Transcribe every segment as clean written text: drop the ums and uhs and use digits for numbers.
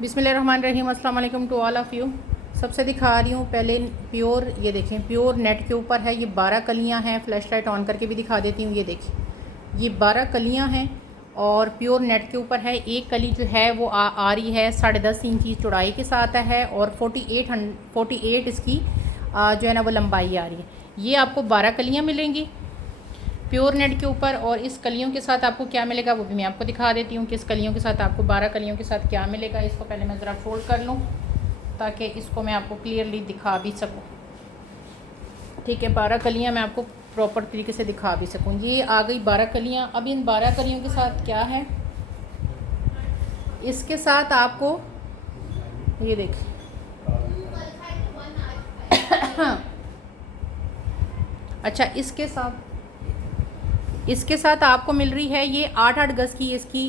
बिस्मिल्लाहिर्रहमानिर्रहीम। अस्सलाम वालेकुम टू ऑल ऑफ़ यू। सबसे दिखा रही हूँ पहले प्योर, ये देखें प्योर नेट के ऊपर है। ये 12 कलियाँ हैं। फ़्लैश लाइट ऑन करके भी दिखा देती हूँ। ये देखिए, ये 12 कलियाँ हैं और प्योर नेट के ऊपर है। एक कली जो है वो आ रही है 10.5 इंच की चौड़ाई के साथ है और 48 इसकी जो है ना वो लंबाई आ रही है। ये आपको 12 कलियाँ मिलेंगी प्योर नेट के ऊपर। और इस कलियों के साथ आपको क्या मिलेगा वो भी मैं आपको दिखा देती हूँ कि इस कलियों के साथ आपको 12 कलियों के साथ क्या मिलेगा। इसको पहले मैं ज़रा फोल्ड कर लूँ ताकि इसको मैं आपको क्लियरली दिखा भी सकूँ। ठीक है, 12 कलियाँ मैं आपको प्रॉपर तरीके से दिखा भी सकूँ। ये आ गई 12 कलियाँ। अब इन 12 कलियों के साथ क्या है, इसके साथ आपको ये देखिए अच्छा, इसके साथ आपको मिल रही है ये 8 गज़ की इसकी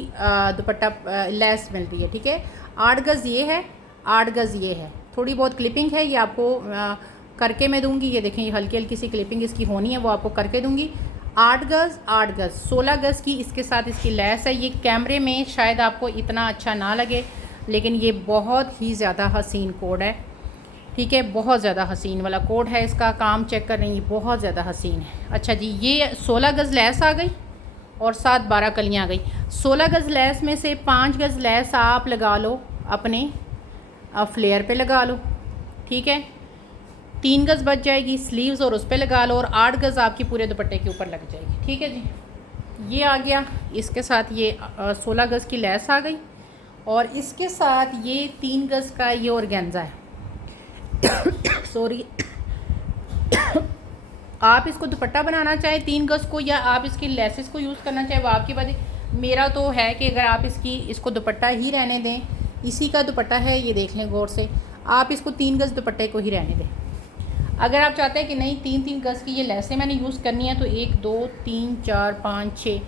दुपट्टा लेस मिल रही है। ठीक है, 8 गज़ ये है, 8 गज़ ये है। थोड़ी बहुत क्लिपिंग है, ये आपको करके मैं दूंगी। ये देखें, ये हल्की हल्की सी क्लिपिंग इसकी होनी है, वो आपको करके दूंगी। 8 गज़ 8 गज़ 16 गज़ की इसके साथ इसकी लेस है। ये कैमरे में शायद आपको इतना अच्छा ना लगे, लेकिन ये बहुत ही ज़्यादा हसीन कोड है। ठीक है, बहुत ज़्यादा हसीन वाला कोड है। इसका काम चेक कर रही हैं, बहुत ज़्यादा हसीन है। अच्छा जी, ये 16 गज़ लेस आ गई और साथ 12 कलियाँ आ गई। 16 गज़ लेस में से 5 गज़ लेस आप लगा लो अपने फ्लेयर पे लगा लो। ठीक है, 3 गज़ बच जाएगी स्लीव्स और उस पर लगा लो और 8 गज़ आपकी पूरे दुपट्टे के ऊपर लग जाएगी। ठीक है जी, ये आ गया। इसके साथ ये 16 गज़ की लेस आ गई और इसके साथ ये 3 गज़ का ये ऑर्गेन्जा है। सॉरी आप इसको दुपट्टा बनाना चाहें 3 गज़ को, या आप इसकी लेसेस को यूज़ करना चाहें वो आपकी बात है। मेरा तो है कि अगर आप इसको दुपट्टा ही रहने दें, इसी का दुपट्टा है, ये देख लें गौर से, आप इसको 3 गज़ दुपट्टे को ही रहने दें। अगर आप चाहते हैं कि नहीं 3 गज़ की ये लेसें मैंने यूज़ करनी है, तो 1 2 3 4 5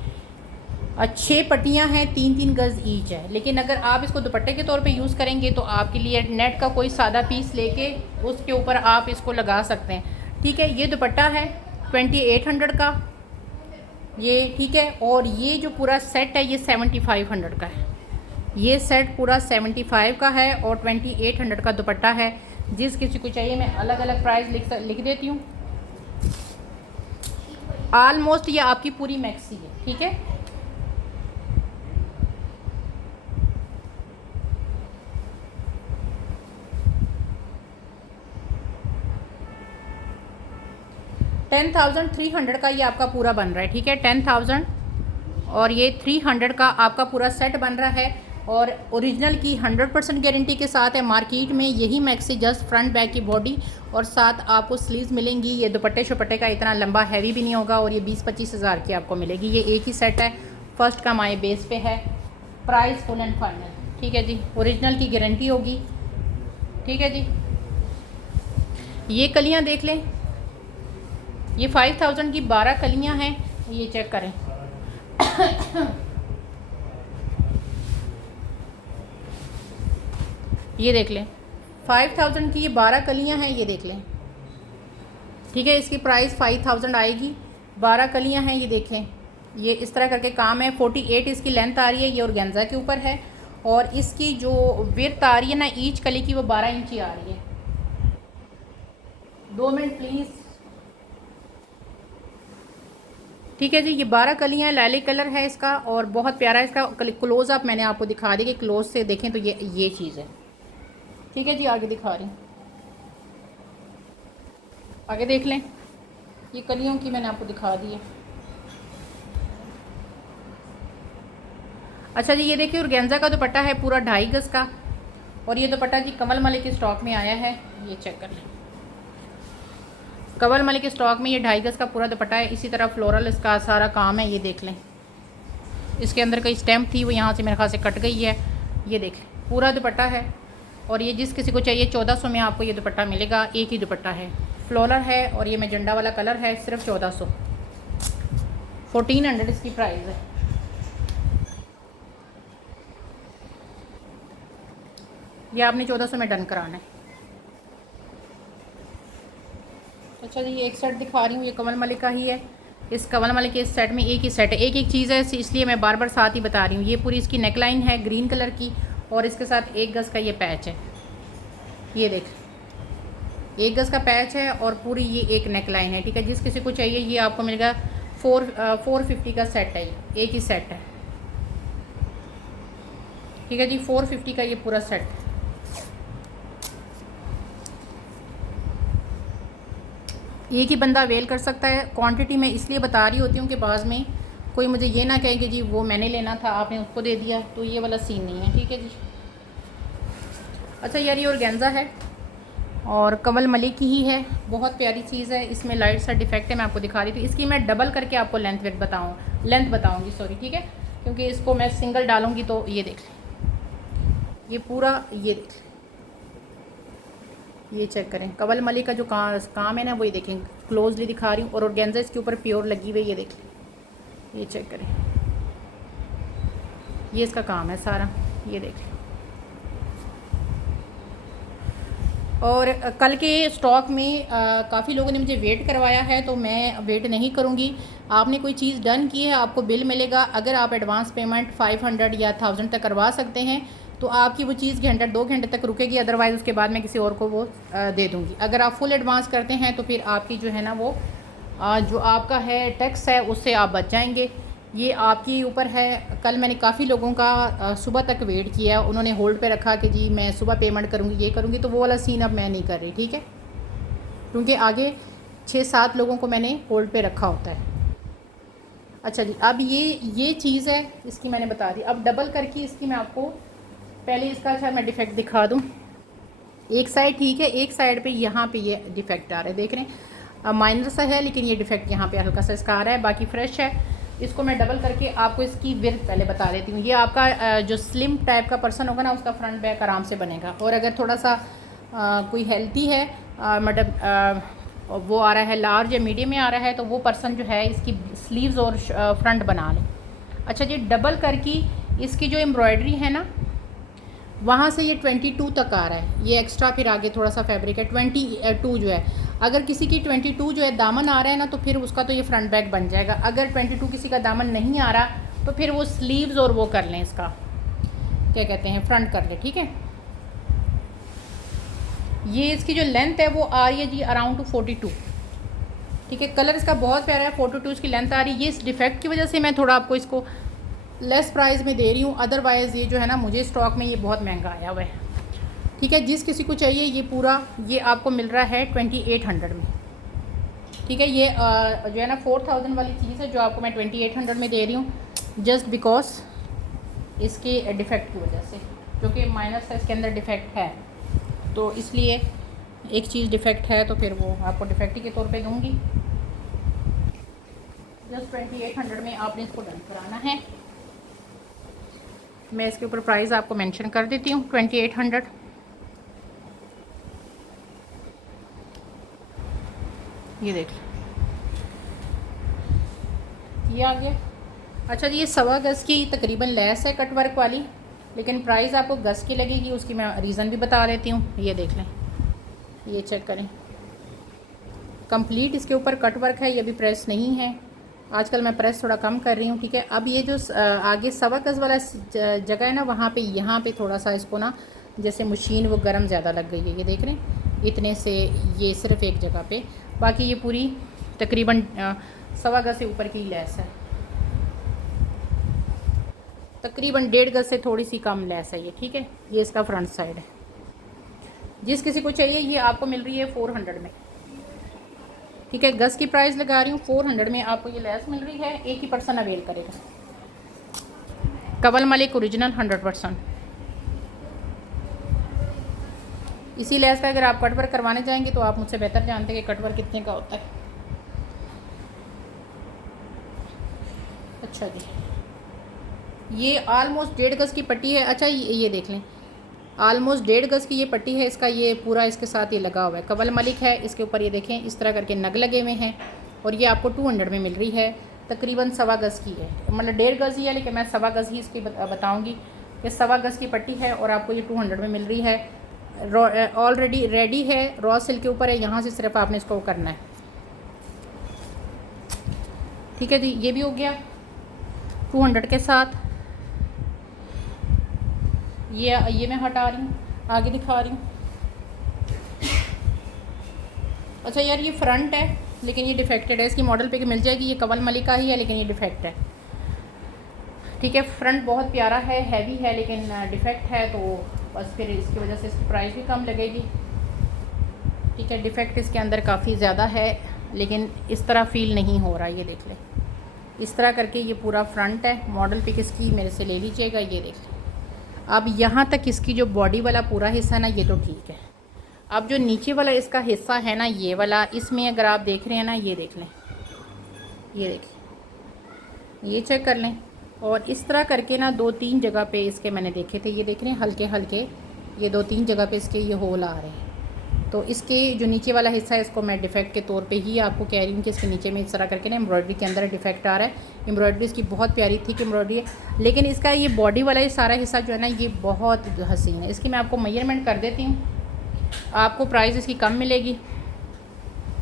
6 पट्टियाँ हैं, 3 गज़ ईच है। लेकिन अगर आप इसको दुपट्टे के तौर पे यूज़ करेंगे तो आपके लिए नेट का कोई सादा पीस लेके उसके ऊपर आप इसको लगा सकते हैं। ठीक है, ये दुपट्टा है 2800 का ये। ठीक है, और ये जो पूरा सेट है ये 7500 का है। ये सेट पूरा 75 का है और 2800 का दुपट्टा है। जिस किसी को चाहिए मैं अलग अलग प्राइस लिख देती हूँ। ऑलमोस्ट ये आपकी पूरी मैक्सी है। ठीक है, $10,300 का ये आपका पूरा बन रहा है। ठीक है, 10,000 और ये 300 का आपका पूरा सेट बन रहा है और ओरिजिनल की 100% गारंटी के साथ है। मार्केट में यही मैक्सी जस्ट फ्रंट बैक की बॉडी और साथ आपको स्लीव्स मिलेंगी। ये दुपट्टे शुपट्टे का इतना लंबा हैवी भी नहीं होगा और ये 20-25 हज़ार की आपको मिलेगी। ये एक ही सेट है, फर्स्ट का माई बेस पे है। Price full and final. ठीक है जी, ओरिजिनल की गारंटी होगी। ठीक है जी, ये कलियाँ देख लें, ये 5000 की 12 कलियाँ हैं। ये चेक करें ये देख लें, 5000 की ये 12 कलियाँ हैं। ये देख लें, ठीक है, इसकी प्राइस 5000 आएगी। 12 कलियाँ हैं, ये देखें, ये इस तरह करके काम है। 48 इसकी लेंथ आ रही है, ये ऑर्गेन्जा के ऊपर है और इसकी जो विड्थ आ रही है ना ईच कली की, वो 12 इंची आ रही है। 2 मिनट प्लीज़। ठीक है जी, ये 12 कलियाँ हैं, लाली कलर है इसका और बहुत प्यारा है। इसका क्लोज अप मैंने आपको दिखा दी कि क्लोज से देखें तो ये चीज़ है। ठीक है जी, आगे दिखा रही हूँ, आगे देख लें। ये कलियों की मैंने आपको दिखा दी है। अच्छा जी, ये देखिए ऑर्गेन्जा का दुपट्टा है पूरा 2.5 गज़ का और ये दुपट्टा जी कमल मलिक के स्टॉक में आया है। ये चेक कर लें, कमल मलिक के स्टॉक में ये 2.5 गज़ का पूरा दुपट्टा है। इसी तरह फ्लोरल इसका सारा काम है। ये देख लें, इसके अंदर कई स्टैम्प थी वो यहाँ से मेरे ख्याल से कट गई है। ये देख लें, पूरा दुपट्टा है और ये जिस किसी को चाहिए 1400 में आपको ये दुपट्टा मिलेगा। एक ही दुपट्टा है, फ्लोरल है और ये मैजेंडा वाला कलर है। सिर्फ 1400, 1400 इसकी प्राइस है। ये आपने 1400 में डन कराना है। अच्छा जी, ये एक सेट दिखा रही हूँ, ये कमल मलिक का ही है। इस कमल मलिक के इस सेट में एक ही सेट है, एक चीज़ है, इसलिए मैं बार बार साथ ही बता रही हूँ। ये पूरी इसकी नेकलाइन है ग्रीन कलर की और इसके साथ 1 गज़ का ये पैच है, ये देख 1 गज़ का पैच है और पूरी ये एक नेक लाइन है, ठीक है। जिस किसी को चाहिए ये आपको मिलेगा 450 का सेट है, ये एक ही सेट है, ठीक है जी। 450 का ये पूरा सेट। एक ही बंदा अवेल कर सकता है। क्वांटिटी मैं इसलिए बता रही होती हूँ कि बाद में कोई मुझे ये ना कहे कि जी वो मैंने लेना था आपने उसको दे दिया, तो ये वाला सीन नहीं है, ठीक है जी। अच्छा यार, ये ऑर्गेन्जा है और कमल मलिक की ही है, बहुत प्यारी चीज़ है। इसमें लाइट सा डिफेक्ट है, मैं आपको दिखा रही थी। इसकी मैं डबल करके आपको लेंथ बताऊँगी सॉरी, ठीक है, क्योंकि इसको मैं सिंगल डालूँगी तो ये देख लें, ये पूरा ये देख लें, ये चेक करें। कमल मलिक का जो काम है ना वो ये देखें, क्लोजली दिखा रही हूँ। और ऑर्गेन्जा इसके ऊपर प्योर लगी हुई, ये देख लें, ये चेक करें, ये इसका काम है सारा, ये देख लें। और कल के स्टॉक में काफ़ी लोगों ने मुझे वेट करवाया है, तो मैं वेट नहीं करूँगी। आपने कोई चीज़ डन की है, आपको बिल मिलेगा। अगर आप एडवांस पेमेंट 500 या 1000 तक करवा सकते हैं तो आपकी वो चीज़ घंटा 2 घंटे तक रुकेगी, अदरवाइज़ उसके बाद मैं किसी और को वो दे दूँगी। अगर आप फुल एडवांस करते हैं तो फिर आपकी जो है ना वो जो आपका है टैक्स है उससे आप बच जाएंगे। ये आपके ऊपर है। कल मैंने काफ़ी लोगों का सुबह तक वेट किया, उन्होंने होल्ड पे रखा कि जी मैं सुबह पेमेंट करूँगी, ये करूँगी, तो वो वाला सीन अब मैं नहीं कर रही, ठीक है, क्योंकि आगे 6-7 लोगों को मैंने होल्ड पे रखा होता है। अच्छा जी, अब ये चीज़ है, इसकी मैंने बता दी। अब डबल करके इसकी मैं आपको पहले इसका अच्छा मैं डिफेक्ट दिखा दूँ। एक साइड ठीक है, एक साइड पे यहाँ पे ये डिफेक्ट आ रहा है, देख रहे हैं, माइनर सा है लेकिन ये डिफेक्ट यहाँ पे हल्का सा इसका आ रहा है, बाकी फ्रेश है। इसको मैं डबल करके आपको इसकी विड्थ पहले बता देती हूँ। ये आपका जो स्लिम टाइप का पर्सन होगा ना उसका फ्रंट बैक आराम से बनेगा। और अगर थोड़ा सा कोई हेल्थी है, मतलब वो आ रहा है लार्ज या मीडियम में आ रहा है, तो वो पर्सन जो है इसकी स्लीव्स और फ्रंट बना ले। अच्छा जी, डबल करके इसकी जो एम्ब्रॉयडरी है ना वहाँ से ये 22 तक आ रहा है, ये एक्स्ट्रा फिर आगे थोड़ा सा फैब्रिक है 22 जो है। अगर किसी की 22 जो है दामन आ रहा है ना तो फिर उसका तो ये फ्रंट बैक बन जाएगा। अगर 22 किसी का दामन नहीं आ रहा तो फिर वो स्लीव्स और वो कर लें, इसका क्या कहते हैं, फ्रंट कर ले, ठीक है। ये इसकी जो लेंथ है वो आ रही है जी अराउंड टू 42, ठीक है। कलर इसका बहुत प्यारा है, 42 इसकी लेंथ आ रही है। ये इस डिफेक्ट की वजह से मैं थोड़ा आपको इसको लेस प्राइस में दे रही हूँ, अदरवाइज़ ये जो है ना मुझे स्टॉक में ये बहुत महंगा आया हुआ है, ठीक है। जिस किसी को चाहिए ये पूरा ये आपको मिल रहा है 2800 में, ठीक है। ये जो है ना 4000 वाली चीज़ है जो आपको मैं 2800 में दे रही हूँ, जस्ट बिकॉज इसके डिफेक्ट की वजह से, क्योंकि माइनस है इसके अंदर डिफेक्ट है, तो इसलिए एक चीज़ डिफेक्ट है तो फिर वो आपको डिफेक्ट के तौर पे दूँगी। जस्ट 2800 में आपने इसको डन कराना है। मैं इसके ऊपर प्राइस आपको मेंशन कर देती हूँ 2800। ये देख ये आ गया। अच्छा जी, ये 1.25 गज़ की तकरीबन लेस है कट वर्क वाली, लेकिन प्राइस आपको गज़ की लगेगी, उसकी मैं रीज़न भी बता देती हूँ। ये देख लें, ये चेक करें, कंप्लीट इसके ऊपर कट वर्क है, ये भी प्रेस नहीं है। आजकल मैं प्रेस थोड़ा कम कर रही हूँ, ठीक है। अब ये जो आगे 1.25 गज़ वाला जगह है ना वहाँ पे यहाँ पे थोड़ा सा इसको ना जैसे मशीन वो गर्म ज़्यादा लग गई है, ये देख रहे हैं, इतने से ये सिर्फ एक जगह पे, बाकी ये पूरी तकरीबन 1.25 गज़ से ऊपर की लेस है, तकरीबन 1.5 गज़ से थोड़ी सी कम लेस है ये, ठीक है। ये इसका फ्रंट साइड है। जिस किसी को चाहिए ये आपको मिल रही है 400 में, ठीक है। गज़ की प्राइस लगा रही हूँ 400 में आपको ये लेस मिल रही है, एक ही पर्सन अवेल करेगा। कमल मलिक ओरिजिनल 100%। इसी लेस का अगर आप कट वर्क करवाने जाएंगे तो आप मुझसे बेहतर जानते हैं कि कट वर्क कितने का होता है। अच्छा जी, ये आलमोस्ट 1.5 गज़ की पट्टी है। अच्छा ये देख लें, आलमोस्ट 1.5 गज़ की ये पट्टी है, इसका ये पूरा इसके साथ ये लगा हुआ है, कमल मलिक है। इसके ऊपर ये देखें इस तरह करके नग लगे हुए हैं और ये आपको 200 में मिल रही है, तकरीबन 1.25 गज़ की है, मतलब 1.5 गज़ ही है, लेकिन मैं 1.25 गज़ ही इसकी बताऊँगी कि 1.25 गज़ की पट्टी है और आपको ये 200 में मिल रही है। ऑलरेडी रेडी है, रॉ सिल्क के ऊपर है, यहाँ से सिर्फ आपने इसको करना है, ठीक है जी। ये भी हो गया 200 के साथ। ये मैं हटा रही हूँ, आगे दिखा रही हूँ। अच्छा यार ये फ्रंट है लेकिन ये डिफेक्टेड है, इसकी मॉडल पे मिल जाएगी, ये कवल मलिका ही है लेकिन ये डिफेक्ट है। ठीक है, फ्रंट बहुत प्यारा है, हैवी है, लेकिन डिफेक्ट है, तो बस फिर इसकी वजह से इसकी प्राइस भी कम लगेगी। ठीक है, डिफेक्ट इसके अंदर काफ़ी ज़्यादा है लेकिन इस तरह फ़ील नहीं हो रहा। ये देख लें, इस तरह करके ये पूरा फ्रंट है। मॉडल पिक इसकी मेरे से ले लीजिएगा, ये देख लें। अब यहाँ तक इसकी जो बॉडी वाला पूरा हिस्सा है ना, ये तो ठीक है। अब जो नीचे वाला इसका हिस्सा है ना, ये वाला, इसमें अगर आप देख रहे हैं ना, ये देख लें, ये देखिए, ये चेक कर लें। और इस तरह करके ना 2-3 जगह पे इसके मैंने देखे थे, ये देख रहे हैं हल्के हल्के, ये 2-3 जगह पे इसके ये होल आ रहे हैं। तो इसके जो नीचे वाला हिस्सा है इसको मैं डिफेक्ट के तौर पे ही आपको कह रही हूँ कि इसके नीचे में इस तरह करके ना एम्ब्रॉयडरी के अंदर डिफेक्ट आ रहा है। एम्ब्रॉयडरी इसकी बहुत प्यारी थी कि एम्ब्रॉयडरी है, लेकिन इसका ये बॉडी वाला ये सारा हिस्सा जो है ना, ये बहुत हसीन है। इसकी मैं आपको मेजरमेंट कर देती हूँ, आपको प्राइस इसकी कम मिलेगी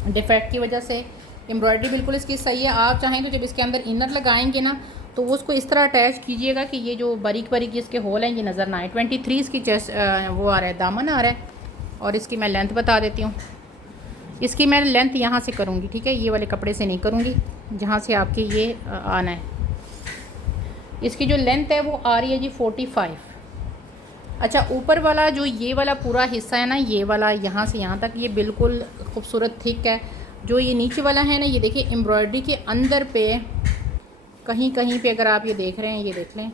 डिफेक्ट की वजह से। एम्ब्रॉयडरी बिल्कुल इसकी सही है। आप चाहें तो जब इसके अंदर इनर लगाएंगे ना, तो उसको इस तरह अटैच कीजिएगा कि ये जो बारीक बारीक इसके होल हैं ये नज़र ना आए। 23 इसकी चेस्ट वो आ रहा है, दामन आ रहा है। और इसकी मैं लेंथ बता देती हूँ। इसकी मैं लेंथ यहाँ से करूँगी, ठीक है, ये वाले कपड़े से नहीं करूँगी, जहाँ से आपके ये आना है। इसकी जो लेंथ है वो आ रही है जी 45। अच्छा, ऊपर वाला जो ये वाला पूरा हिस्सा है ना, ये वाला यहाँ से यहाँ तक ये बिल्कुल खूबसूरत थिक है। जो ये नीचे वाला है ना, ये देखिए एम्ब्रॉयडरी के अंदर पे कहीं कहीं पे अगर आप ये देख रहे हैं, ये देख लें,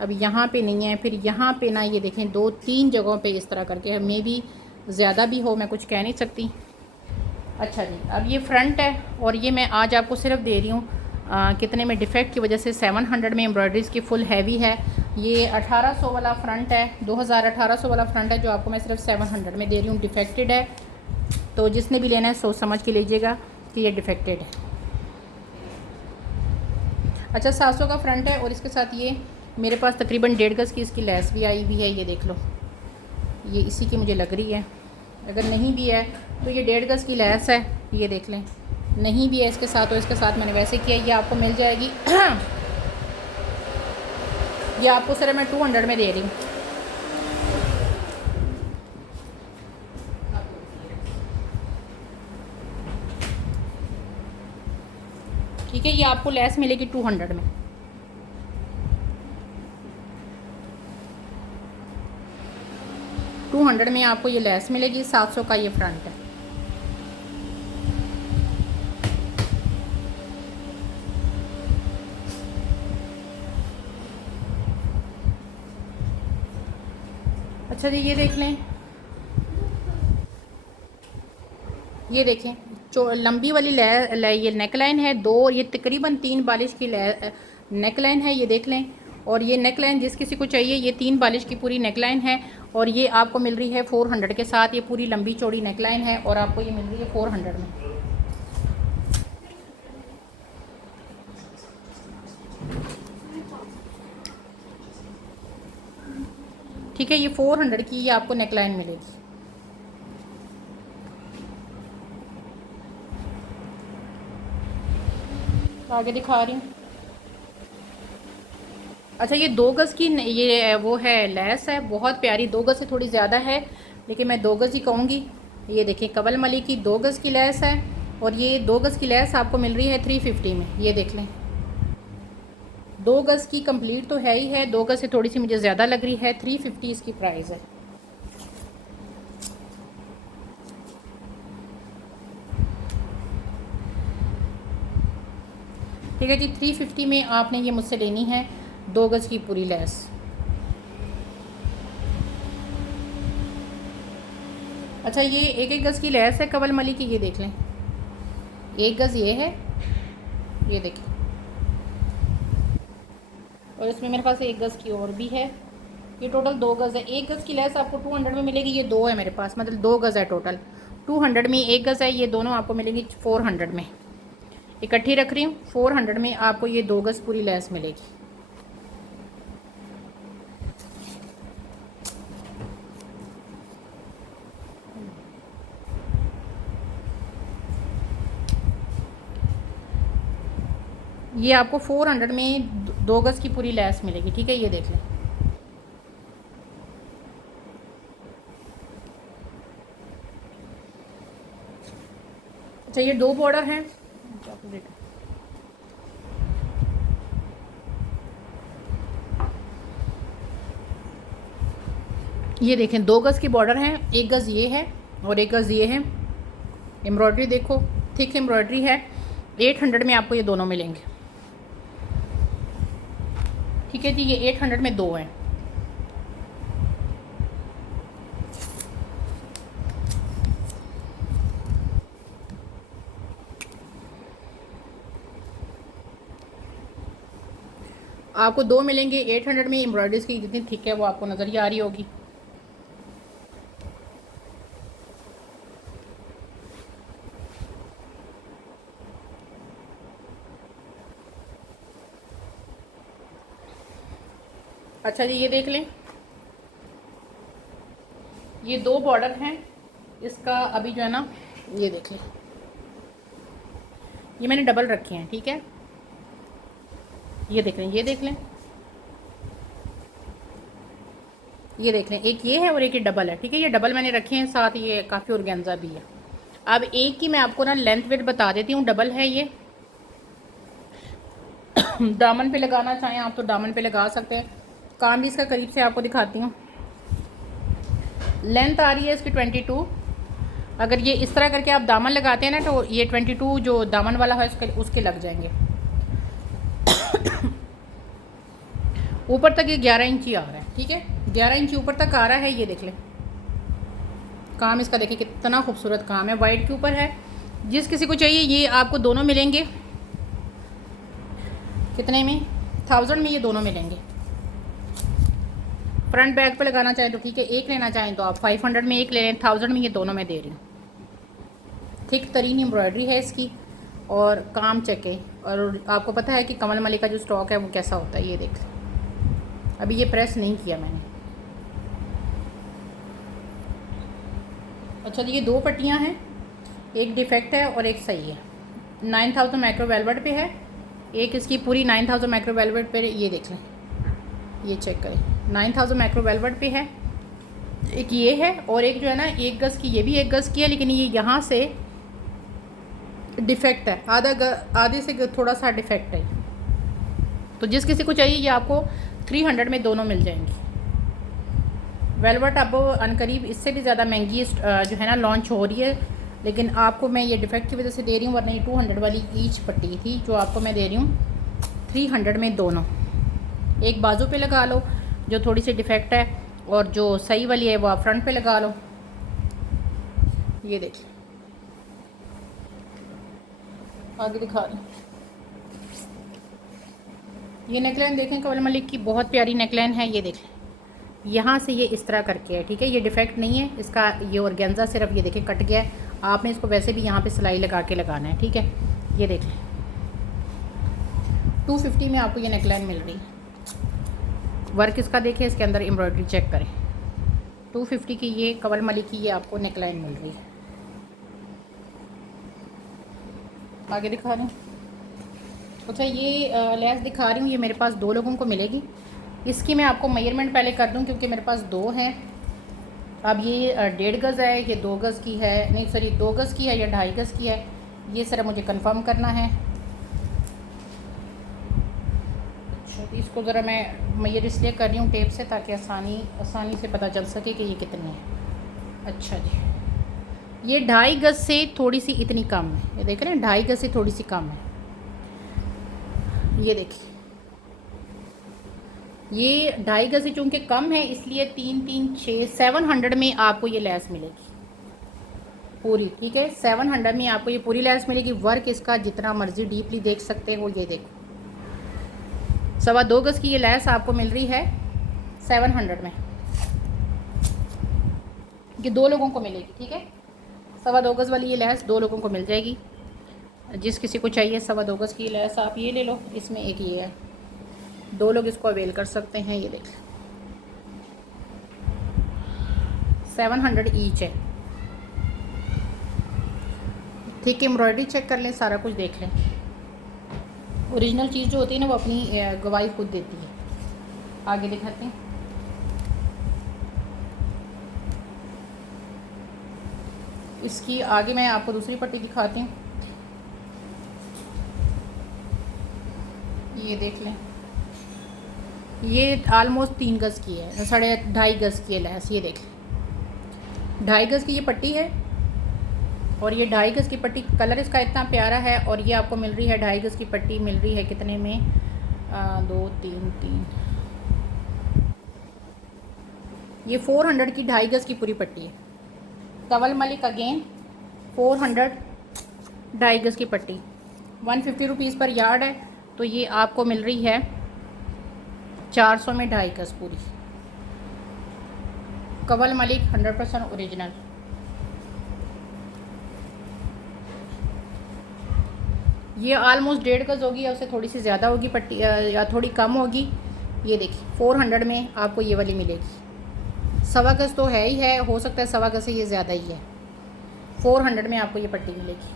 अब यहाँ पे नहीं है, फिर यहाँ पे ना, ये देखें 2-3 जगहों पे इस तरह करके, मे बी ज़्यादा भी हो, मैं कुछ कह नहीं सकती। अच्छा जी, अब ये फ्रंट है और ये मैं आज आपको सिर्फ दे रही हूँ कितने में, डिफेक्ट की वजह से 700 में। एम्ब्रॉयडरीज़ की फुल हैवी है। ये 1800 वाला फ्रंट है, 1800 वाला फ्रंट है, जो आपको मैं सिर्फ 700 में दे रही हूँ। डिफेक्टेड है, तो जिसने भी लेना है सोच समझ के लीजिएगा कि ये डिफेक्टेड है। अच्छा, 700 का फ्रंट है और इसके साथ ये मेरे पास तकरीबन 1.5 गज़ की इसकी लेस भी आई हुई है। ये देख लो, ये इसी की मुझे लग रही है। अगर नहीं भी है तो ये 1.5 गज़ की लेस है, ये देख लें। नहीं भी है इसके साथ, तो इसके साथ मैंने वैसे किया, ये आपको मिल जाएगी ये आपको सिर्फ मैं 200 में दे रही हूँ। ठीक है, ये आपको लेस मिलेगी 200 में। $200 में आपको ये लेस मिलेगी। 700 का ये फ्रंट है। अच्छा जी, ये देख लें, ये देखें, जो लंबी वाली ये नेक लाइन है, ये तकरीबन 3 बालिश की नेक लाइन है, ये देख लें। और ये नेक लाइन जिस किसी को चाहिए, ये 3 बालिश की पूरी नेक लाइन है और ये आपको मिल रही है 400 के साथ। ये पूरी लंबी चौड़ी नेक लाइन है और आपको ये मिल रही है 400 में। ठीक है, ये 400 की ये आपको नेक लाइन मिलेगी। आगे दिखा रही हूँ। अच्छा, ये 2 गज़ की ये वो है, लेस है, बहुत प्यारी। 2 गज़ से थोड़ी ज़्यादा है लेकिन मैं 2 गज़ ही कहूँगी। ये देखिए, कवल मली की 2 गज़ की लेस है और ये 2 गज़ की लेस आपको मिल रही है 350 में। ये देख लें, 2 गज़ की कंप्लीट तो है ही है, 2 गज़ से थोड़ी सी मुझे ज़्यादा लग रही है। 350 इसकी प्राइस है। ठीक है जी, 350 में आपने ये मुझसे लेनी है 2 गज़ की पूरी लेस। अच्छा, ये 1-1 गज़ की लेस है कवल मली की, ये देख लें। 1 गज़ ये है, ये देखिए, और इसमें मेरे पास 1 गज़ की और भी है। ये टोटल 2 गज़ है। 1 गज़ की लेस आपको 200 में मिलेगी। ये 2 है मेरे पास, मतलब 2 गज़ है टोटल। 200 में 1 गज़ है, ये दोनों आपको मिलेंगी 400 में। इकट्ठी रख रही हूँ, 400 में आपको ये 2 गज़ पूरी लेस मिलेगी। ये आपको 400 में 2 गज़ की पूरी लेस मिलेगी। ठीक है, ये देख लें। अच्छा ये 2 बॉर्डर हैं। ये देखें 2 गज़ की बॉर्डर हैं, 1 गज़ ये है और 1 गज़ ये है। एम्ब्रॉयडरी देखो, थिक एम्ब्रॉयडरी है। 800 में आपको ये दोनों मिलेंगे। ठीक है जी, ये 800 में 2 हैं। आपको 2 मिलेंगे 800 में। एम्ब्रॉयडरीज की जितनी थिक है वो आपको नज़र ही आ रही होगी। अच्छा जी, ये देख लें, ये 2 बॉर्डर हैं। इसका अभी जो है ना, ये देख लें, ये मैंने डबल रखे हैं। ठीक है, ये देख लें, ये देख लें, ये देख लें, एक ये है और एक ये डबल है। ठीक है, ये डबल मैंने रखे हैं, साथ ये काफ़ी ऑर्गेन्जा भी है। अब एक की मैं आपको ना लेंथ वेट बता देती हूँ। डबल है ये। दामन पे लगाना चाहें आप तो दामन पे लगा सकते हैं। काम भी इसका करीब से आपको दिखाती हूँ। लेंथ आ रही है इसकी 22। अगर ये इस तरह करके आप दामन लगाते हैं ना तो ये 22 जो दामन वाला है उसके लग जाएंगे। ऊपर तक ये 11 इंची आ रहा है। ठीक है, 11 इंची ऊपर तक आ रहा है। ये देख लें, काम इसका देखिए कितना खूबसूरत काम है, वाइट के ऊपर है। जिस किसी को चाहिए ये आपको दोनों मिलेंगे। कितने में? 1000 में ये दोनों मिलेंगे। फ्रंट बैक पे लगाना चाहें तो ठीक है, एक लेना चाहें तो आप 500 में एक ले लें। 1000 में ये दोनों मैं दे रही हूँ। थिक तरीन एम्ब्रॉयडरी है इसकी और काम चेकें। और आपको पता है कि कमल मलिक का जो स्टॉक है वो कैसा होता है। ये देख, अभी ये प्रेस नहीं किया मैंने। अच्छा जी, ये 2 पट्टियाँ हैं, एक डिफेक्ट है और एक सही है। 9000 माइक्रो वेलवेट पे है, एक इसकी पूरी 9000 माइक्रो वेलवेट पे। ये देख लें, ये चेक करें, 9000 माइक्रो वेलवेट पे है। एक ये है और एक जो है ना 1 गज़ की, ये भी 1 गज़ की है, लेकिन ये यहाँ से डिफेक्ट है, आधे से थोड़ा सा डिफेक्ट है। तो जिस किसी को चाहिए ये आपको 300 में दोनों मिल जाएंगी। वेलवेट अब अनकरीब इससे भी ज़्यादा महंगी जो है ना लॉन्च हो रही है, लेकिन आपको मैं ये डिफेक्ट की वजह से दे रही हूँ, वरना ये 200 वाली ईच पट्टी थी जो आपको मैं दे रही हूँ 300 में दोनों। एक बाजू पे लगा लो जो थोड़ी सी डिफेक्ट है, और जो सही वाली है वो आप फ्रंट पे लगा लो। ये देखिए, आगे दिखा रही हूँ। ये नेकलाइन देखें, कमल मलिक की बहुत प्यारी नेकलाइन है। ये देखें, यहाँ से ये इस तरह करके है। ठीक है, ये डिफेक्ट नहीं है इसका, ये ऑर्गेन्जा सिर्फ ये देखें कट गया है। आपने इसको वैसे भी यहाँ पे सिलाई लगा के लगाना है। ठीक है, ये देख लें, 250 में आपको ये नेकलाइन मिल रही है। वर्क इसका देखें, इसके अंदर एम्ब्रॉयडरी चेक करें। 250 की ये कमल मलिक की ये आपको नेकलाइन मिल रही है। आगे दिखा रही हूँ। अच्छा, ये लेस दिखा रही हूँ, ये मेरे पास 2 लोगों को मिलेगी। इसकी मैं आपको मेजरमेंट पहले कर दूँ क्योंकि मेरे पास 2 हैं। अब ये 1.5 गज़ है, ये 2 गज़ की है, नहीं सॉरी 2 गज़ की है या 2.5 गज़ की है, ये सर मुझे कंफर्म करना है। अच्छा, तो इसको ज़रा मैं मेजर इसलिए कर रही हूँ टेप से ताकि आसानी से पता चल सके कि ये कितनी है। अच्छा जी, ये 2.5 गज़ से थोड़ी सी इतनी कम है। ये देख रहे हैं, 2.5 गज़ से थोड़ी सी कम है। ये देखिए, ये 2.5 गज़ से चूँकि कम है इसलिए 3 3 6 700 में आपको ये लेस मिलेगी पूरी। ठीक है, 700 में आपको ये पूरी लेस मिलेगी। वर्क इसका जितना मर्जी डीपली देख सकते हो। ये देखो, 2.25 गज़ की ये लेस आपको मिल रही है 700 में। ये 2 लोगों को मिलेगी। ठीक है, 2.25 गज़ वाली ये लेस 2 लोगों को मिल जाएगी। जिस किसी को चाहिए 2.25 गज़ की लेस आप ये ले लो, इसमें एक ये है, 2 लोग इसको अवेल कर सकते हैं। ये देख, 700 ईच है। ठीक, एम्ब्रॉयडरी चेक कर लें, सारा कुछ देख लें। ओरिजिनल चीज़ जो होती है ना वो अपनी गवाही खुद देती है। आगे दिखाते हैं। इसकी आगे मैं आपको दूसरी पट्टी दिखाती हूँ। ये देख लें, ये आलमोस्ट 3 गज़ की है, 2.5 गज़ की है लैस। ये देख लें 2.5 गज़ की ये पट्टी है और ये 2.5 गज़ की पट्टी, कलर इसका इतना प्यारा है। और ये आपको मिल रही है 2.5 गज़ की पट्टी मिल रही है कितने में, 2 3 3, ये 400 की 2.5 गज़ की पूरी पट्टी है। कवल मलिक अगेन 400 2.5 गज़ की पट्टी 150 रुपीज़ पर यार्ड है। तो ये आपको मिल रही है 400 में 2.5 गज़ पूरी। कवल मलिक 100% ओरिजिनल। ये आलमोस्ट 1.5 गज़ होगी या उससे थोड़ी सी ज़्यादा होगी पट्टी, या थोड़ी कम होगी। ये देखिए 400 में आपको ये वाली मिलेगी। 1.25 गज़ तो है ही है, हो सकता है 1.25 गज़ से ये ज़्यादा ही है। 400 में आपको ये पट्टी मिलेगी,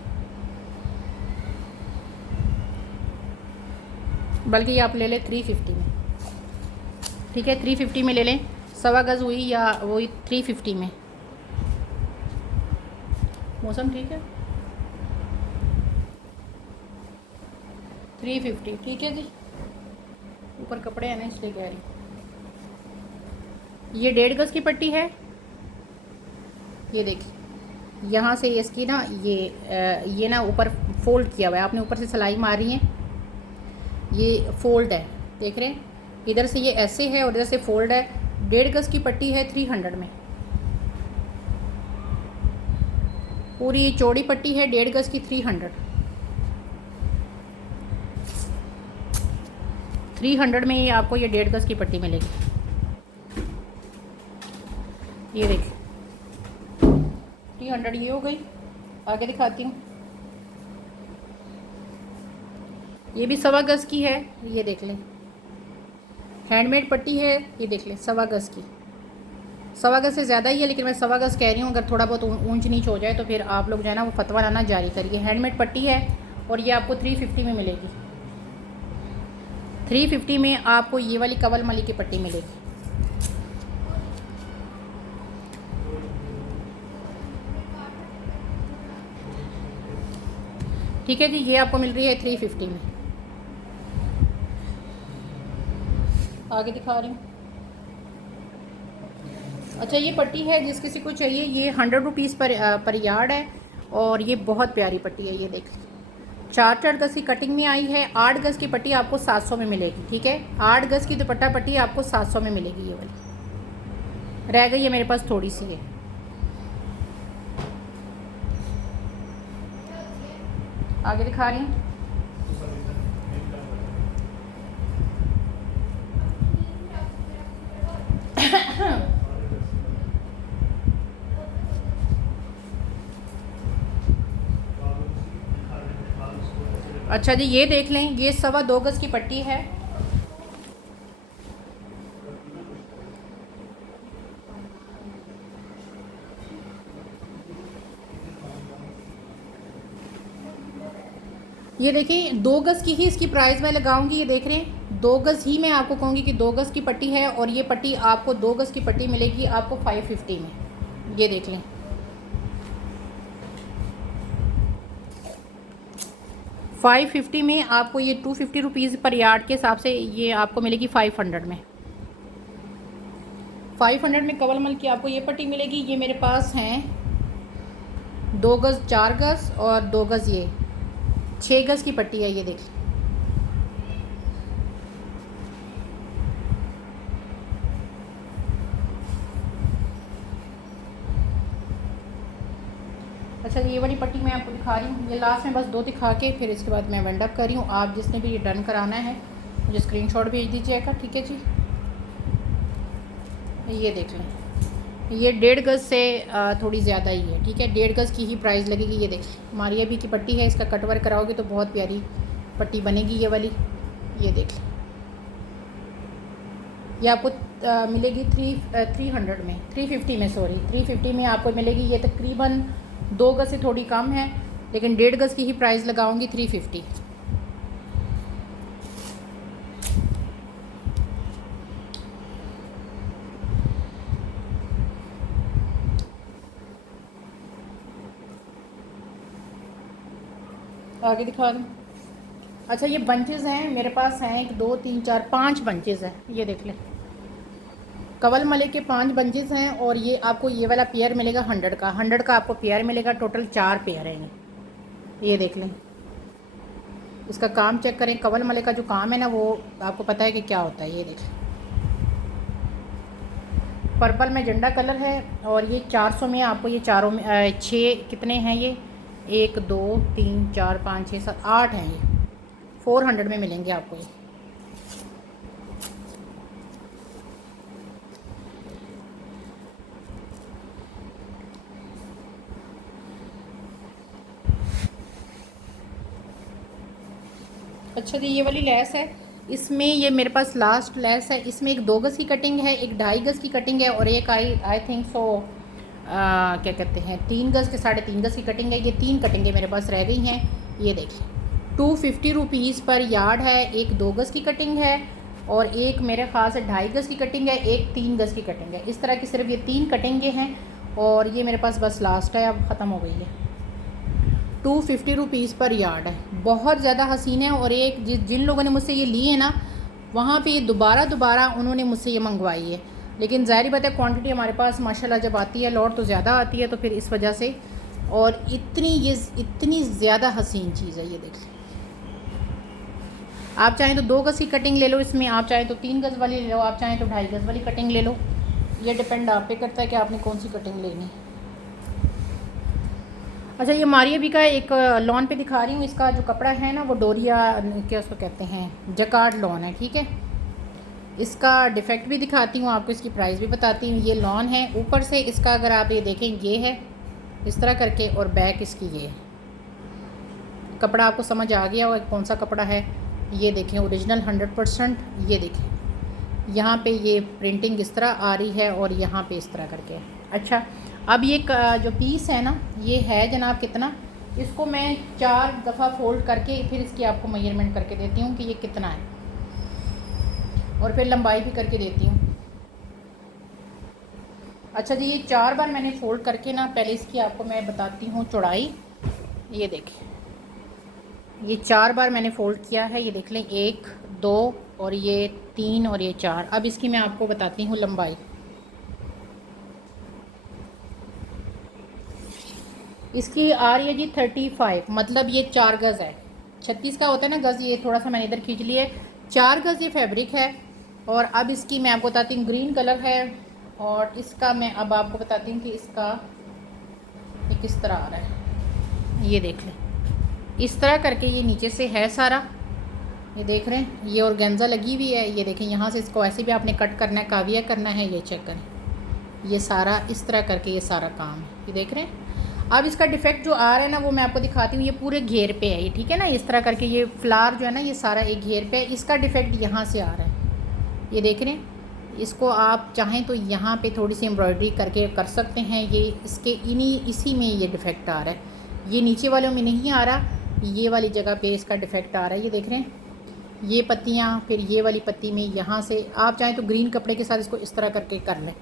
बल्कि ये आप ले लें 350 में, ठीक है 350 में ले लें। 1.25 गज़ हुई या वही 350 में। मौसम ठीक है, 350 ठीक है जी। ऊपर कपड़े हैं ना इसलिए कह रही। ये 1.5 गज़ की पट्टी है। ये देखिए यहाँ से इसकी ना ये ना ऊपर फोल्ड किया हुआ है, आपने ऊपर से सिलाई मारी है, ये फोल्ड है, देख रहे हैं। इधर से ये ऐसे है और इधर से फोल्ड है। 1.5 गज़ की पट्टी है 300 में। पूरी चौड़ी पट्टी है 1.5 गज़ की 300 में ये आपको ये 1.5 गज़ की पट्टी मिलेगी। ये देखिए 300 ये हो गई। आगे दिखाती हूँ, ये भी 1.25 गज़ की है। ये देख लें हैंडमेड पट्टी है। ये देख लें 1.25 गज़ की, 1.25 गज़ से ज़्यादा ही है, लेकिन मैं 1.25 गज़ कह रही हूँ। अगर थोड़ा बहुत ऊंच नीच हो जाए तो फिर आप लोग जो है ना वो फतवा लाना जारी करिए। हैंडमेड पट्टी है और ये आपको 350 में मिलेगी। 350 में आपको ये वाली कवल मली की पट्टी मिलेगी। ठीक है जी, ये आपको मिल रही है 350 में। आगे दिखा रही हूँ। अच्छा ये पट्टी है, जिस किसी को चाहिए, ये 100 रुपीज़ पर यार्ड है और ये बहुत प्यारी पट्टी है। ये देख 4 गज़ की कटिंग में आई है। 8 गज़ की पट्टी आपको 700 में मिलेगी, ठीक है। 8 गज़ की दुपट्टा पट्टी आपको 700 में मिलेगी। ये वाली रह गई है मेरे पास, थोड़ी सी है। आगे दिखा रही हूँ। अच्छा जी ये देख लें, ये 2.25 गज़ की पट्टी है। ये देखिए 2 गज़ की ही इसकी प्राइस मैं लगाऊंगी। ये देख रहे हैं 2 गज़ ही मैं आपको कहूँगी कि 2 गज़ की पट्टी है और ये पट्टी आपको 2 गज़ की पट्टी मिलेगी आपको 550 में। ये देख लें 550 में आपको ये 250 रुपीज़ पर यार्ड के हिसाब से ये आपको मिलेगी 500 में। 500 में कवल मल की आपको ये पट्टी मिलेगी। ये मेरे पास हैं 2 गज़ 4 गज़ और 2 गज़ ये 6 गज़ की पट्टी है। ये देख अच्छा ये वाली पट्टी मैं आपको दिखा रही हूँ। ये लास्ट में बस 2 दिखा के फिर इसके बाद मैं वेंड अप कर रही हूँ। आप जिसने भी ये डन कराना है मुझे स्क्रीनशॉट भेज दीजिएगा, ठीक है जी। ये देख लें, ये 1.5 गज़ से थोड़ी ज़्यादा ही है, ठीक है। 1.5 गज़ की ही प्राइस लगेगी। ये देखिए हमारी अभी की पट्टी है, इसका कट वर्क कराओगे तो बहुत प्यारी पट्टी बनेगी ये वाली। ये देख लें, ये आपको मिलेगी 300 में, 350 में, सॉरी 350 में आपको मिलेगी। ये तकरीबन 2 गज़ से थोड़ी कम है, लेकिन 1.5 गज़ की ही प्राइस लगाऊंगी 350। आगे दिखा दूँ। अच्छा ये बंचेस हैं मेरे पास हैं, 1 2 3 4 5 बंचेस हैं, ये देख लें। कवल मले के 5 बंचेस हैं और ये आपको ये वाला पेयर मिलेगा 100 का आपको पेयर मिलेगा। टोटल 4 पेयर हैं ये देख लें। इसका काम चेक करें। कवल मले का जो काम है ना वो आपको पता है कि क्या होता है। ये देख लें, पर्पल में झंडा कलर है और ये 400 में आपको ये चारों में 6 कितने हैं ये 1 2 3 4 5 6 7 8 हैं। ये 400 में मिलेंगे आपको ये। अच्छा जी ये वाली लेस है, इसमें ये मेरे पास लास्ट लेस है। इसमें एक 2 गज़ की कटिंग है, एक 2.5 गज़ की कटिंग है और एक आई थिंक सो क्या कहते हैं 3 गज़ के 3.5 गज़ की कटिंग है। ये 3 कटिंगें मेरे पास रह गई हैं। ये देखिए 250 रुपीज़ पर यार्ड है। एक 2 गज़ की कटिंग है और एक मेरे ख़्याल से 2.5 गज़ की कटिंग है, एक 3 गज़ की कटिंग है। इस तरह की सिर्फ ये 3 कटिंगें हैं और ये मेरे पास बस लास्ट है, अब ख़त्म हो गई है। 250 रुपीज़ पर यार्ड है, बहुत ज़्यादा हसीन है। और एक जिन लोगों ने मुझसे ये ली है ना वहाँ पे दोबारा उन्होंने मुझसे ये मंगवाई है। लेकिन ज़ाहिर बात है क्वांटिटी हमारे पास माशाल्लाह जब आती है लॉट तो ज़्यादा आती है, तो फिर इस वजह से। और इतनी ज़्यादा हसीन चीज़ है ये देख लें। आप चाहें तो 2 गज़ की कटिंग ले लो इसमें, आप चाहें तो 3 गज़ वाली ले लो, आप चाहें तो 2.5 गज़ वाली कटिंग ले लो। ये डिपेंड आप पे करता है कि आपने कौन सी कटिंग लेनी है। अच्छा ये मारिया भी का एक लॉन पे दिखा रही हूँ। इसका जो कपड़ा है ना वो डोरिया क्या उसको कहते हैं, जकार्ड लॉन है, ठीक है। इसका डिफेक्ट भी दिखाती हूँ आपको, इसकी प्राइस भी बताती हूँ। ये लॉन है, ऊपर से इसका अगर आप ये देखें ये है इस तरह करके और बैक इसकी ये है। कपड़ा आपको समझ आ गया होगा कौन सा कपड़ा है। ये देखें ओरिजिनल 100%। ये देखें यहाँ पे ये प्रिंटिंग इस तरह आ रही है और यहाँ पे इस तरह करके। अच्छा अब ये जो पीस है ना ये है जनाब कितना, इसको मैं 4 दफ़ा फोल्ड करके फिर इसकी आपको मेजरमेंट करके देती हूँ कि ये कितना है और फिर लंबाई भी करके देती हूँ। अच्छा जी ये 4 बार मैंने फ़ोल्ड करके ना पहले इसकी आपको मैं बताती हूँ चौड़ाई। ये देखें ये 4 बार मैंने फ़ोल्ड किया है। ये देख लें 1 2 और ये 3 और ये 4। अब इसकी मैं आपको बताती हूँ लंबाई। इसकी आ रही है जी 35, मतलब ये 4 गज़ है। 36 का होता है ना गज़, ये थोड़ा सा मैंने इधर खींच लिया है। 4 गज़ ये फैब्रिक है। और अब इसकी मैं आपको बताती हूँ, ग्रीन कलर है और इसका मैं अब आपको बताती हूँ कि इसका ये किस तरह आ रहा है। ये देख लें इस तरह करके ये नीचे से है सारा, ये देख रहे हैं। ये ऑर्गेन्जा लगी हुई है, ये देखें यहाँ से इसको ऐसे भी आपने कट करना है, काविया करना है। ये चेक करें ये सारा इस तरह करके ये सारा काम है, ये देख रहे हैं। अब इसका डिफेक्ट जो आ रहा है ना वो मैं आपको दिखाती हूँ। ये पूरे घेर पे है ये, ठीक है ना। इस तरह करके ये फ्लावर जो है ना ये सारा एक घेर पे है। इसका डिफेक्ट यहाँ से आ रहा है, ये देख रहे हैं। इसको आप चाहें तो यहाँ पे थोड़ी सी एम्ब्रॉयडरी करके कर सकते हैं। ये इसके इसी में ये डिफेक्ट आ रहा है, ये नीचे वालों में नहीं आ रहा, ये वाली जगह पे इसका डिफेक्ट आ रहा है। ये देख रहे हैं ये पत्तियाँ, फिर ये वाली पत्ती में यहाँ से आप चाहें तो ग्रीन कपड़े के साथ इसको इस तरह करके कर लें।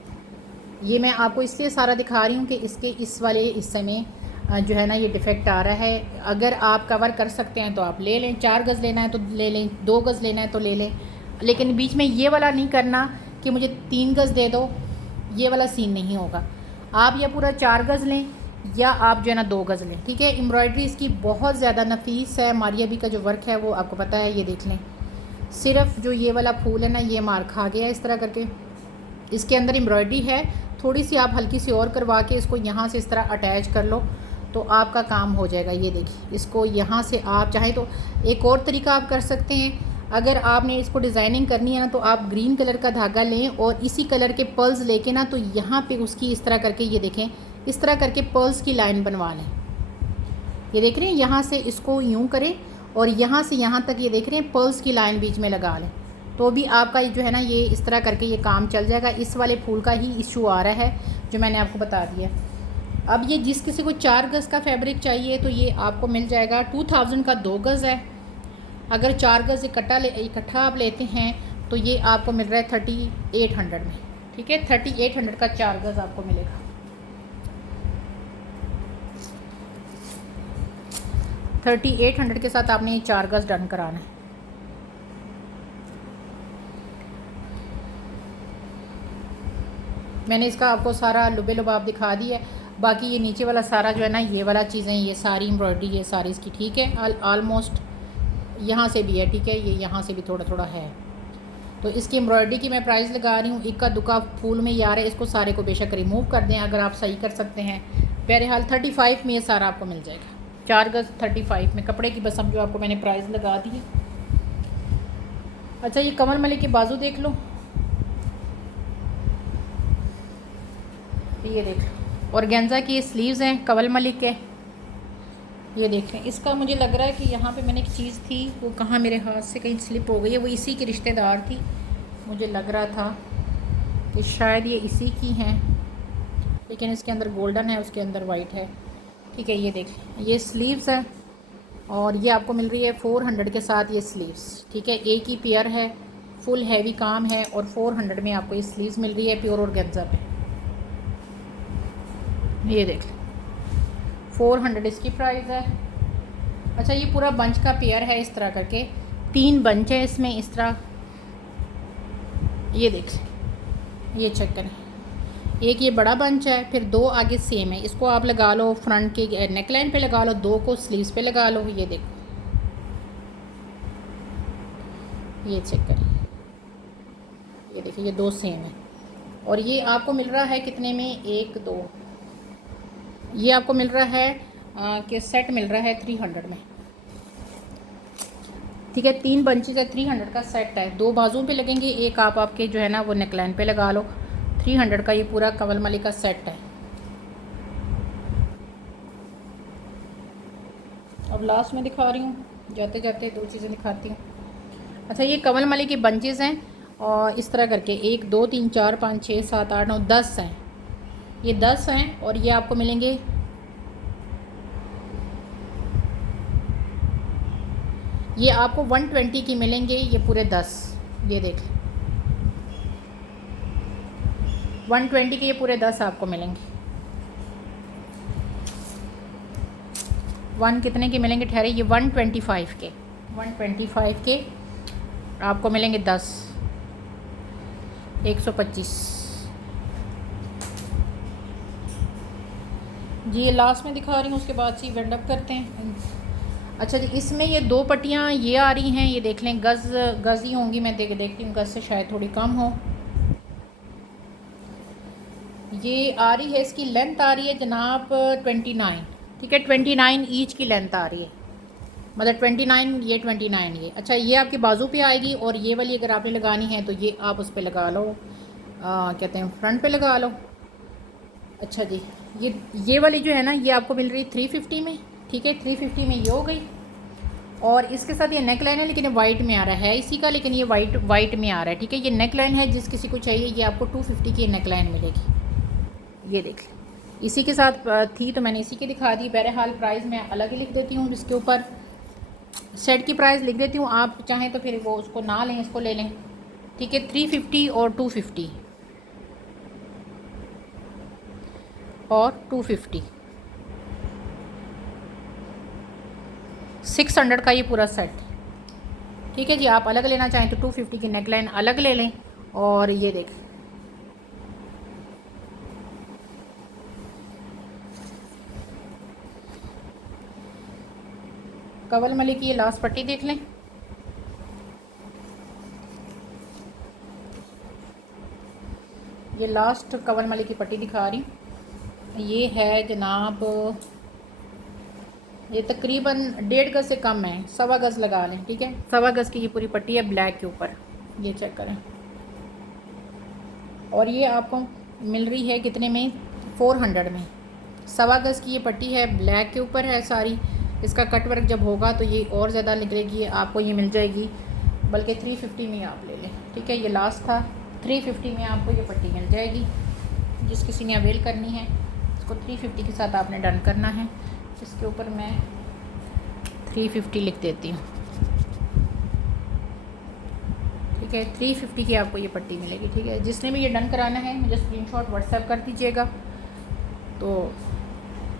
ये मैं आपको इससे सारा दिखा रही हूँ कि इसके इस वाले हिस्से में जो है ना ये डिफेक्ट आ रहा है। अगर आप कवर कर सकते हैं तो आप ले लें, 4 गज़ लेना है तो ले लें, 2 गज़ लेना है तो ले लें। लेकिन बीच में ये वाला नहीं करना कि मुझे 3 गज़ दे दो, ये वाला सीन नहीं होगा। आप या पूरा 4 गज़ लें या आप जो है ना 2 गज़ लें, ठीक है। एम्ब्रॉयडरी इसकी बहुत ज़्यादा नफीस है। मारिया भी का जो वर्क है वो आपको पता है, ये देख लें। सिर्फ जो ये वाला फूल है ना ये मार खा गया इस तरह करके। इसके अंदर एम्ब्रॉयडरी है, थोड़ी सी आप हल्की सी और करवा के इसको यहाँ से इस तरह अटैच कर लो तो आपका काम हो जाएगा। ये देखिए इसको यहाँ से आप चाहें तो एक और तरीका आप कर सकते हैं। अगर आपने इसको डिज़ाइनिंग करनी है ना तो आप ग्रीन कलर का धागा लें और इसी कलर के पर्ल्स लेके ना तो यहाँ पे उसकी इस तरह करके ये देखें इस तरह करके पर्ल्स की लाइन बनवा लें। ये देख रहे हैं यहाँ से इसको यूँ करें और यहाँ से यहाँ तक ये देख रहे हैं पर्ल्स की लाइन बीच में लगा लें तो भी आपका जो है ना ये इस तरह करके ये काम चल जाएगा। इस वाले फूल का ही इशू आ रहा है जो मैंने आपको बता दिया। अब ये जिस किसी को 4 गज़ का फैब्रिक चाहिए तो ये आपको मिल जाएगा। 2000 का 2 गज़ है। अगर 4 गज़ इकट्ठा आप लेते हैं तो ये आपको मिल रहा है 3800 में, ठीक है। 3800 का 4 गज़ आपको मिलेगा। 3800 के साथ आपने ये 4 गज़ डन कराना है। मैंने इसका आपको सारा लुबे लुबाब दिखा दिया है। बाकी ये नीचे वाला सारा जो है ना, ये वाला चीज़ें, ये सारी एम्ब्रॉयडरी ये सारी इसकी ठीक है, ऑलमोस्ट यहाँ से भी है ठीक है, ये यहाँ से भी थोड़ा थोड़ा है। तो इसकी एम्ब्रॉयडरी की मैं प्राइस लगा रही हूँ, इक्का दुक्का फूल में यार है, इसको सारे को बेशक रिमूव कर दें अगर आप सही कर सकते हैं। बहरहाल 35 में ये सारा आपको मिल जाएगा, 4 गज़ 35 में कपड़े की बस समझो आपको मैंने प्राइस लगा दी है। अच्छा, ये कमल मलिक के बाजू देख लो, ये देख लो, ऑर्गेन्जा की स्लीव्स हैं कमल मलिक के, ये देख लें। इसका मुझे लग रहा है कि यहाँ पे मैंने एक चीज़ थी, वो कहाँ मेरे हाथ से कहीं स्लिप हो गई है, वो इसी की रिश्तेदार थी, मुझे लग रहा था कि शायद ये इसी की हैं, लेकिन इसके अंदर गोल्डन है, उसके अंदर वाइट है ठीक है। ये देख लें, ये स्लीव्स है और ये आपको मिल रही है 400 के साथ ये स्लीव्स ठीक है। एक ही पेयर है, फुल हैवी काम है और 400 में आपको ये स्लीव्स मिल रही है प्योर ऑर्गेन्जा पे। ये देख लें 400 इसकी प्राइस है। अच्छा, ये पूरा बंच का पेयर है इस तरह करके, 3 बंच है इसमें इस तरह, ये देख लें, ये चेक करें, एक ये बड़ा बंच है, फिर 2 आगे सेम है, इसको आप लगा लो फ्रंट के नेकलाइन पे लगा लो, 2 को स्लीव्स पे लगा लो। ये देखो, ये चेक करें, ये देखिए ये 2 सेम है और ये आपको मिल रहा है कितने में, 1 2, ये आपको मिल रहा है कि सेट मिल रहा है 300 में ठीक है। 3 बंचेज है, 300 का सेट है, 2 बाजुओं पे लगेंगे, एक आप आपके जो है ना वो नेकलाइन पे लगा लो। 300 का ये पूरा कमल मलिक का सेट है। अब लास्ट में दिखा रही हूँ, जाते जाते 2 चीज़ें दिखाती हूँ। अच्छा, ये कमल मलिक के बंचेज़ हैं और इस तरह करके 1 2 3 4 5 6 7 8 9 10 हैं, ये 10 हैं और ये आपको मिलेंगे, ये आपको 120 की मिलेंगे ये पूरे 10। ये देख लें 120 के ये पूरे 10 आपको मिलेंगे। 1 कितने के मिलेंगे, ठहरे, ये 125 के, 125 के आपको मिलेंगे 10, 125 जी। ये लास्ट में दिखा रही हूँ, उसके बाद से वेंड अप करते हैं। अच्छा जी, इसमें ये 2 पट्टियाँ ये आ रही हैं, ये देख लें, गज़ ही होंगी, मैं देखती हूँ, गज़ से शायद थोड़ी कम हो। ये आ रही है, इसकी लेंथ आ रही है जनाब 29 ठीक है, 29 ईच की लेंथ आ रही है, मतलब 29 ये 29 ये। अच्छा, ये आपके बाजू पे आएगी और ये वाली अगर आपने लगानी है तो ये आप उस पर लगा लो, कहते हैं फ्रंट पे लगा लो। अच्छा जी, ये वाली जो है ना ये आपको मिल रही है 350 में ठीक है, 350 में ये हो गई। और इसके साथ ये नेक लाइन है, लेकिन ये वाइट में आ रहा है इसी का, लेकिन ये वाइट में आ रहा है ठीक है। ये नेक लाइन है, जिस किसी को चाहिए ये आपको 250 की नेक लाइन मिलेगी। ये देख लें, इसी के साथ थी तो मैंने इसी की दिखा दी। बहरहाल प्राइस मैं अलग ही लिख देती हूँ, इसके ऊपर सेट की प्राइस लिख देती हूँ, आप चाहें तो फिर वो उसको ना लें, इसको ले लें ठीक है। 350 और 250 और 250, 600 का ये पूरा सेट ठीक है जी। आप अलग लेना चाहें तो 250 की नेकलाइन अलग ले लें। और ये देख, कवल मलिक की ये लास्ट पट्टी देख लें, ये लास्ट कवल मलिक की पट्टी दिखा रही हूँ। ये है जनाब, ये तकरीबन 1.5 गज़ से कम है, 1.25 गज़ लगा लें ठीक है। 1.25 गज़ की ये पूरी पट्टी है ब्लैक के ऊपर, ये चेक करें। और ये आपको मिल रही है कितने में, 400 में। 1.25 गज़ की ये पट्टी है, ब्लैक के ऊपर है सारी। इसका कट वर्क जब होगा तो ये और ज़्यादा निकलेगी, आपको ये मिल जाएगी, बल्कि 350 में आप ले लें ठीक है। ये लास्ट था, 350 में आपको ये पट्टी मिल जाएगी। जिस किसी ने अवेल करनी है इसको 350 के साथ आपने डन करना है। इसके ऊपर मैं 350 लिख देती हूँ ठीक है। 350 की आपको ये पट्टी मिलेगी ठीक है। जिसने भी ये डन कराना है मुझे स्क्रीनशॉट व्हाट्सएप कर दीजिएगा, तो